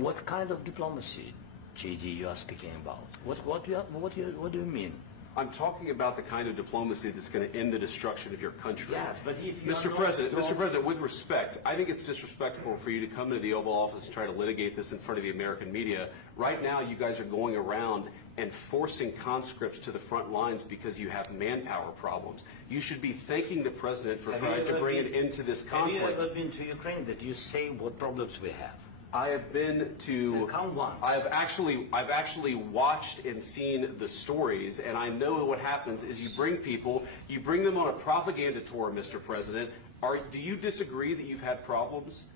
What kind of diplomacy, JD, you are speaking about? What do you mean? I'm talking about the kind of diplomacy that's going to end the destruction of your country. Yes, but if you Mr. President, with respect, I think it's disrespectful for you to come to the Oval Office and try to litigate this in front of the American media. Right now, you guys are going around and forcing conscripts to the front lines because you have manpower problems. You should be thanking the President for trying to bring an end to this conflict. Have you ever been to Ukraine that you say what problems we have? I have been to. Count once. I've actually watched and seen the stories, and I know what happens is you bring them on a propaganda tour, Mr. President. Do you disagree that you've had problems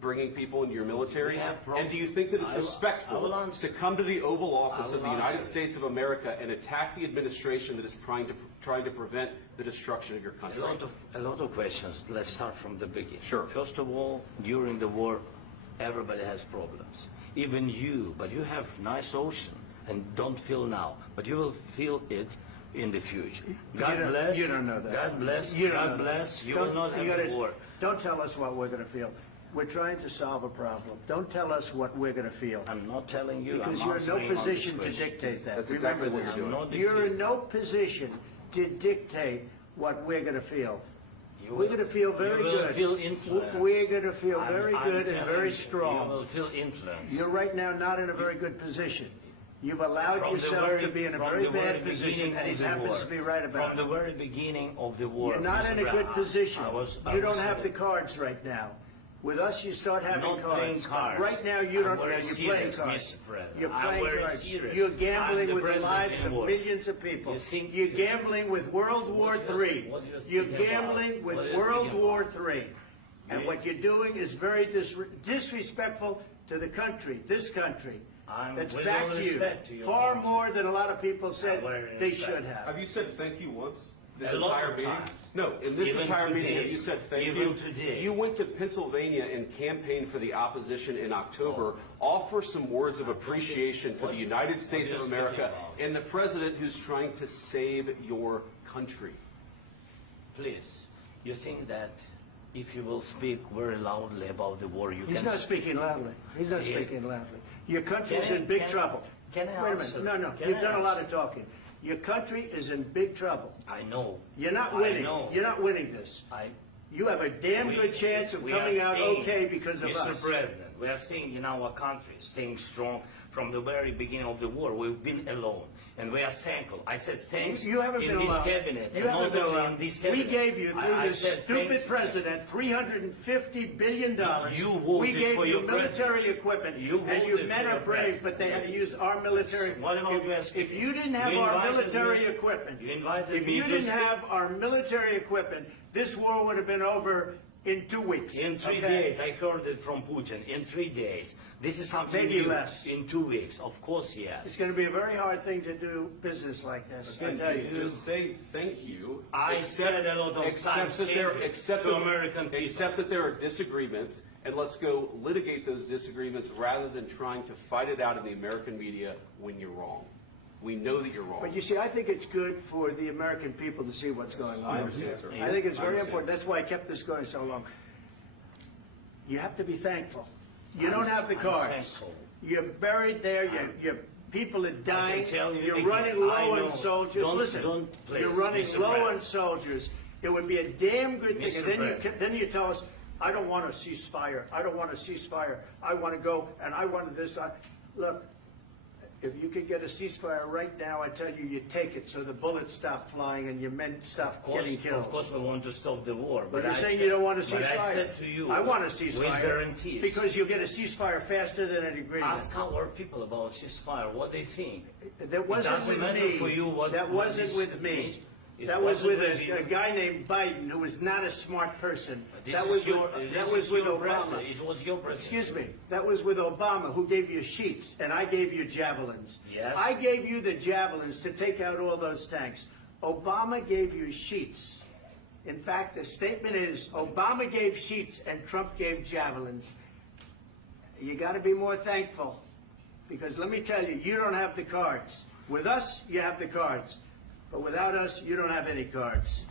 bringing people into your military? And do you think that it's respectful to come to the Oval Office of the United States of America and attack the administration that is trying to prevent the destruction of your country? A lot of questions. Let's start from the beginning. Sure. First of all, during the war, everybody has problems. Even you, but you have nice ocean and don't feel now, but you will feel it in the future. God bless. You don't know that. God bless. God bless. You will not have a war. Don't tell us what we're going to feel. We're trying to solve a problem. Don't tell us what we're going to feel. I'm not telling you. Because you're in no position to dictate that. That's exactly what you're doing. You're in no position to dictate what we're going to feel. We're going to feel very good. You will feel influenced. We're going to feel very good and very strong. You will feel influenced. You're right now not in a very good position. You've allowed yourself to be in a very bad position, and he happens to be right about it. From the very beginning of the war. You're not in a good position. You don't have the cards right now. With us, you start having cards. Right now, you don't. You're playing cards. You're playing cards. You're gambling with the lives of millions of people. You're gambling with World War III. You're gambling with World War III. And what you're doing is very disrespectful to the country, this country, that's backed you far more than a lot of people said they should have. Have you said thank you once? This entire meeting? No, in this entire meeting, have you said thank you? You went to Pennsylvania and campaigned for the opposition in October. Offer some words of appreciation for the United States of America and the president who's trying to save your country. Please, you think that if you will speak very loudly about the war, you can... He's not speaking loudly. He's not speaking loudly. Your country's in big trouble. Can I answer? Wait a minute. No. You've done a lot of talking. Your country is in big trouble. I know. You're not winning. You're not winning this. You have a damn good chance of coming out okay because of us. Mr. President, we are staying in our country, staying strong from the very beginning of the war. We've been alone, and we are thankful. I said thanks you haven't in been this alone. cabinet. You haven't been alone. In this cabinet. We gave you, through this stupid president, $350 billion. We gave you military equipment, and your men are brave, but they had to use our military. If you didn't have our military equipment, this war would have been over in 2 weeks. In 3 days, I heard it from Putin. In 3 days. This is something maybe new. Less. In 2 weeks, of course, yes. It's going to be a very hard thing to do business like this. Again, I tell you. Just say thank you. I said a lot of times to American people. Except that there are disagreements, and let's go litigate those disagreements rather than trying to fight it out in the American media when you're wrong. We know that you're wrong. But you see, I think it's good for the American people to see what's going on. I understand, sir. I think it's very important. That's why I kept this going so long. You have to be thankful. You don't have the cards. You're buried there. Your people are dying. You're running low on soldiers. Listen, you're running low on soldiers. It would be a damn good thing. And then you tell us, I don't want a ceasefire. I don't want a ceasefire. I want to go and I want this. Look. If you could get a ceasefire right now, I tell you, you take it so the bullets stop flying and your men stop getting killed. Of course, we want to stop the war. But you're saying you don't want a ceasefire. But I said to you, I want a ceasefire. With guarantees. Because you'll get a ceasefire faster than an agreement. Ask our people about ceasefire, what they think. That wasn't with me. That wasn't with me. That was with a guy named Biden, who was not a smart person. That was with Obama. It was your president. Excuse me. That was with Obama, who gave you sheets, and I gave you javelins. Yes. I gave you the javelins to take out all those tanks. Obama gave you sheets. In fact, the statement is, Obama gave sheets and Trump gave javelins. You got to be more thankful, because let me tell you, you don't have the cards. With us, you have the cards. But without us, you don't have any cards.